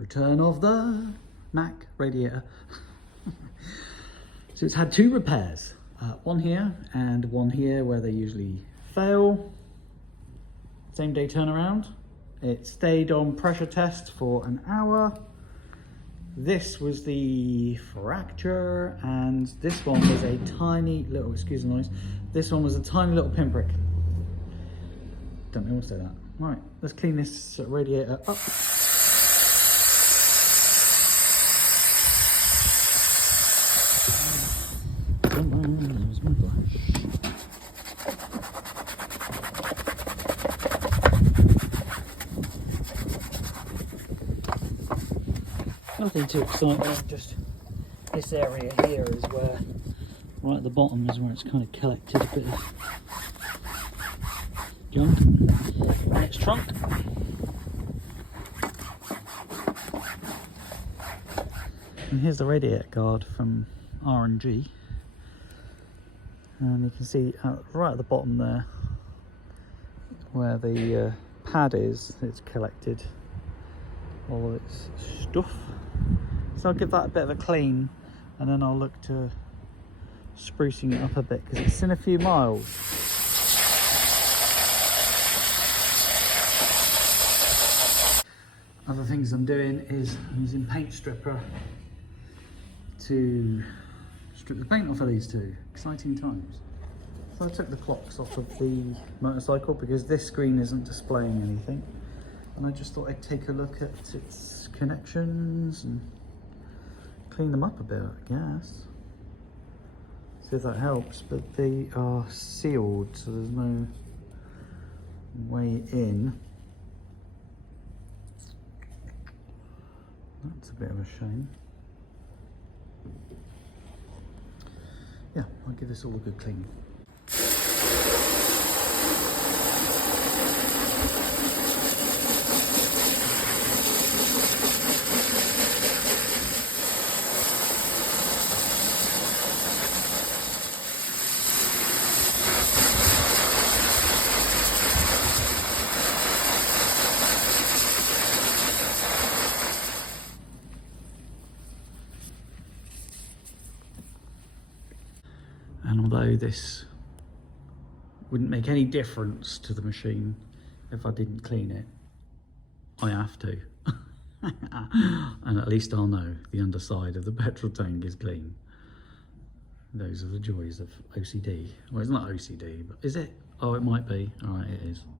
Return of the Mac radiator. So it's had 2 repairs, one here and one here where they usually fail. Same day turnaround. It stayed on pressure test for an hour. This was the fracture, and this one was a tiny little, excuse the noise, this one was a tiny little pinprick. Don't know what to say that. Right, let's clean this radiator up. There's my brush. Nothing too exciting, just this area here is where, right at the bottom is where it's kind of collected a bit of junk in its trunk. And here's the radiator guard from R&G. And you can see right at the bottom there, where the pad is, it's collected all of its stuff. So I'll give that a bit of a clean, and then I'll look to sprucing it up a bit, because it's in a few miles. Other things I'm doing is I'm using paint stripper to strip the paint off of these two. Exciting times. So I took the clocks off of the motorcycle because this screen isn't displaying anything, and I just thought I'd take a look at its connections and clean them up a bit, I guess. See if that helps, but they are sealed, so there's no way in. That's a bit of a shame. Yeah, I'll give this all a good clean. And although this wouldn't make any difference to the machine if I didn't clean it, I have to. And at least I'll know the underside of the petrol tank is clean. Those are the joys of OCD. Well, it's not OCD, but is it? Oh, it might be. All right, it is.